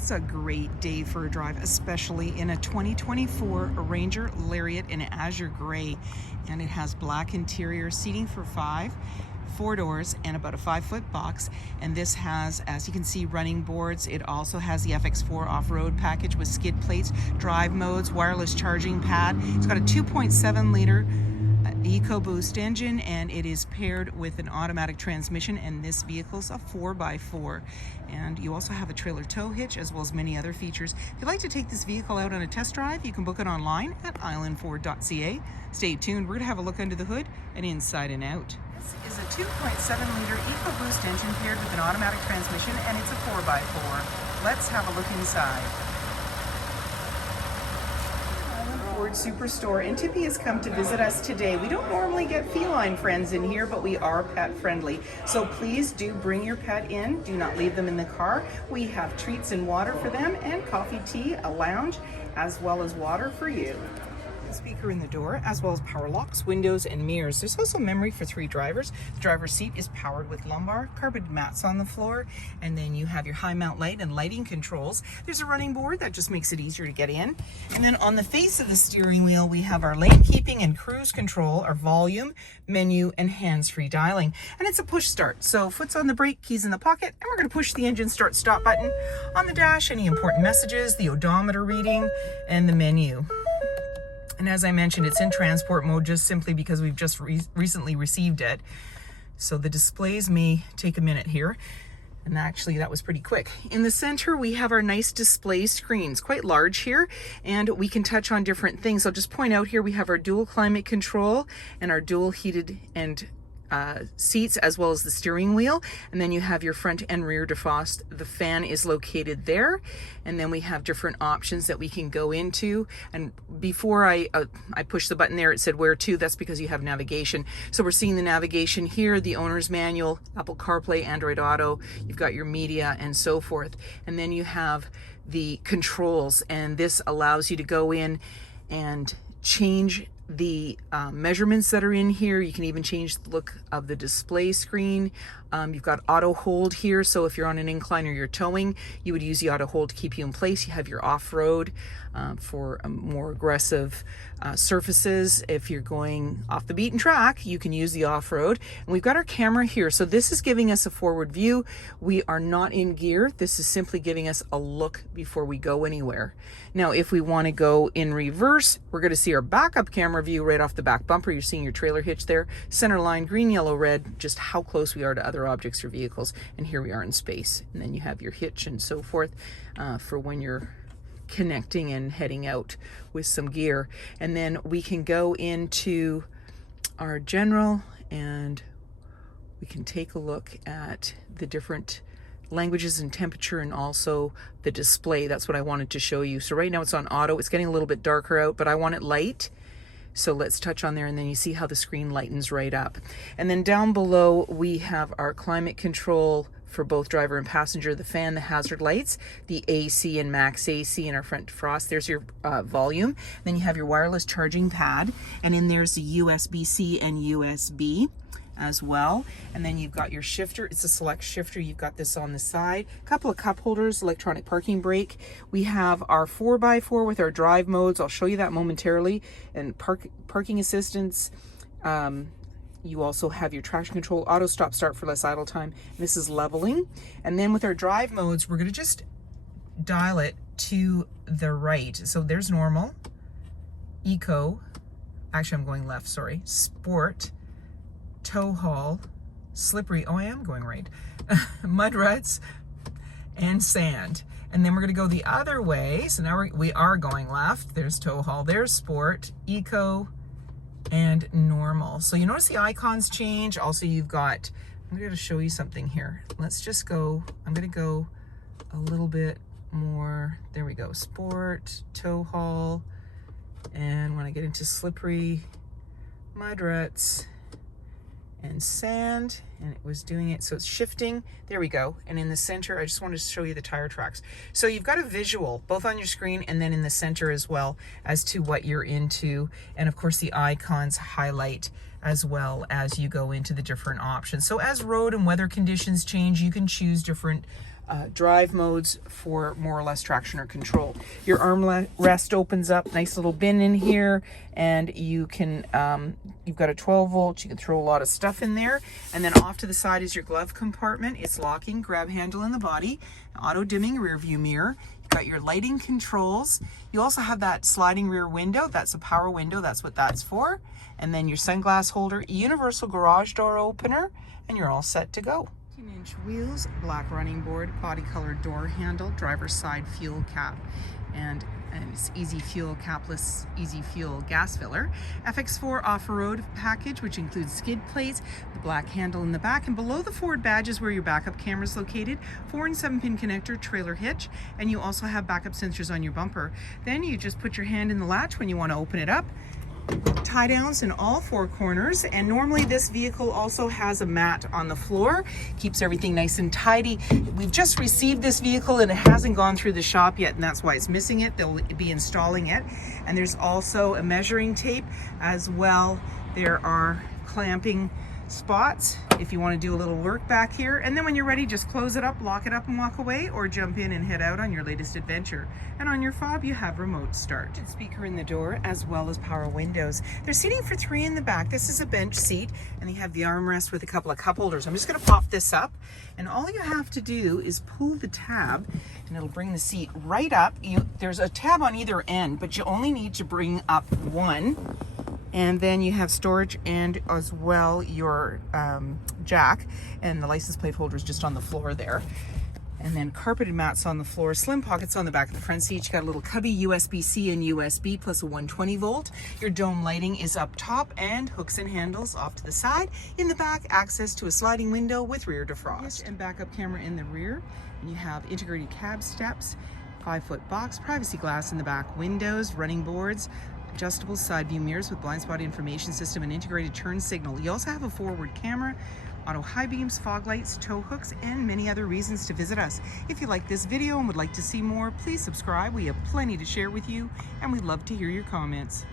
It's a great day for a drive, especially in a 2024 Ranger LARIAT in azure gray, and it has black interior, seating for 5, 4 doors, and about a 5-foot box. And this has, as you can see, running boards. It also has the FX4 off-road package with skid plates, drive modes, wireless charging pad. It's got a 2.7 liter EcoBoost engine, and it is paired with an automatic transmission, and this vehicle's a 4x4. And you also have a trailer tow hitch as well as many other features. If you'd like to take this vehicle out on a test drive, you can book it online at islandford.ca. Stay tuned, we're going to have a look under the hood and inside and out. This is a 2.7 liter EcoBoost engine paired with an automatic transmission, and it's a 4x4. Let's have a look inside. Superstore, and Tippy has come to visit us today. We don't normally get feline friends in here, but we are pet friendly, so please do bring your pet in. Do not leave them in the car. We have treats and water for them, and coffee, tea, a lounge, as well as water for you. Speaker in the door, as well as power locks, windows, and mirrors. There's also memory for 3 drivers. The driver's seat is powered with lumbar, carpeted mats on the floor, and then you have your high mount light and lighting controls. There's a running board that just makes it easier to get in. And then on the face of the steering wheel, we have our lane keeping and cruise control, our volume, menu, and hands-free dialing. And it's a push start, so foot's on the brake, keys in the pocket, and we're going to push the engine start stop button. On the dash, any important messages, the odometer reading, and the menu. And as I mentioned, it's in transport mode just simply because we've just recently received it. So the displays may take a minute here. And actually that was pretty quick. In the center, we have our nice display screens, quite large here, and we can touch on different things. I'll just point out here, we have our dual climate control and our dual heated and seats, as well as the steering wheel. And then you have your front and rear defrost. The fan is located there, and then we have different options that we can go into. And before I pushed the button there, it said where to. That's because you have navigation. So we're seeing the navigation here, the owner's manual, Apple CarPlay, Android Auto, you've got your media, and so forth. And then you have the controls, and this allows you to go in and change the measurements that are in here. You can even change the look of the display screen. You've got auto hold here, so if you're on an incline or you're towing, you would use the auto hold to keep you in place. You have your off-road for more aggressive surfaces. If you're going off the beaten track, you can use the off-road. And we've got our camera here, so this is giving us a forward view. We are not in gear. This is simply giving us a look before we go anywhere. Now, if we want to go in reverse, we're going to see our backup camera view right off the back bumper. You're seeing your trailer hitch there, center line, green, yellow, red, just how close we are to other objects or vehicles. And here we are in space. And then you have your hitch and so forth for when you're connecting and heading out with some gear. And then we can go into our general, and we can take a look at the different languages and temperature, and also the display. That's what I wanted to show you. So right now it's on auto. It's getting a little bit darker out, but I want it light. So let's touch on there, and then you see how the screen lightens right up. And then down below, we have our climate control for both driver and passenger, the fan, the hazard lights, the AC and max AC, and our front defrost. There's your volume. Then you have your wireless charging pad, and in there's the USB-C and USB as well. And then you've got your shifter. It's a select shifter. You've got this on the side. A couple of cup holders, electronic parking brake. We have our 4x4 with our drive modes. I'll show you that momentarily. And parking assistance. You also have your traction control, auto stop start for less idle time. This is leveling. And then with our drive modes, we're going to just dial it to the right. So there's normal, eco, actually I'm going left, sorry, sport, tow haul, slippery, oh I am going right, mud ruts, and sand. And then we're going to go the other way. So now we are going left. There's tow haul, there's sport, eco, and normal. So you notice the icons change. Also, you've got, I'm going to show you something here. Let's just go, I'm going to go a little bit more. There we go. Sport, tow haul, and when I get into slippery, mud ruts, and sand, and it was doing it, so it's shifting. There we go. And in the center, I just wanted to show you the tire tracks. So you've got a visual both on your screen and then in the center as well as to what you're into. And of course the icons highlight as well as you go into the different options. So as road and weather conditions change, you can choose different drive modes for more or less traction or control. Your armrest opens up, nice little bin in here, and you can, you've got a 12 volt, you can throw a lot of stuff in there. And then off to the side is your glove compartment. It's locking, grab handle in the body, auto dimming rear view mirror. You've got your lighting controls. You also have that sliding rear window. That's a power window, that's what that's for. And then your sunglass holder, universal garage door opener, and you're all set to go. 18-inch wheels, black running board, body colored door handle, driver's side fuel cap, and it's easy fuel capless, easy fuel gas filler. FX4 off-road package, which includes skid plates, the black handle in the back, and below the forward badge is where your backup camera is located, 4 and 7-pin connector, trailer hitch, and you also have backup sensors on your bumper. Then you just put your hand in the latch when you want to open it up. Tie downs in all 4 corners, and normally this vehicle also has a mat on the floor, keeps everything nice and tidy. We've just received this vehicle and it hasn't gone through the shop yet, and that's why it's missing it. They'll be installing it. And there's also a measuring tape as well. There are clamping spots if you want to do a little work back here, and then when you're ready, just close it up, lock it up, and walk away, or jump in and head out on your latest adventure. And on your fob you have remote start. Speaker in the door as well as power windows. There's seating for 3 in the back. This is a bench seat, and they have the armrest with a couple of cup holders. I'm just going to pop this up, and all you have to do is pull the tab and it'll bring the seat right up. There's a tab on either end, but you only need to bring up one. And then you have storage and as well your jack, and the license plate holder is just on the floor there. And then carpeted mats on the floor, slim pockets on the back of the front seat. You got a little cubby, USB-C and USB plus a 120 volt. Your dome lighting is up top, and hooks and handles off to the side. In the back, access to a sliding window with rear defrost. And backup camera in the rear. And you have integrated cab steps, 5-foot box, privacy glass in the back windows, running boards, adjustable side view mirrors with blind spot information system and integrated turn signal. You also have a forward camera, auto high beams, fog lights, tow hooks, and many other reasons to visit us. If you like this video and would like to see more, please subscribe. We have plenty to share with you, and we'd love to hear your comments.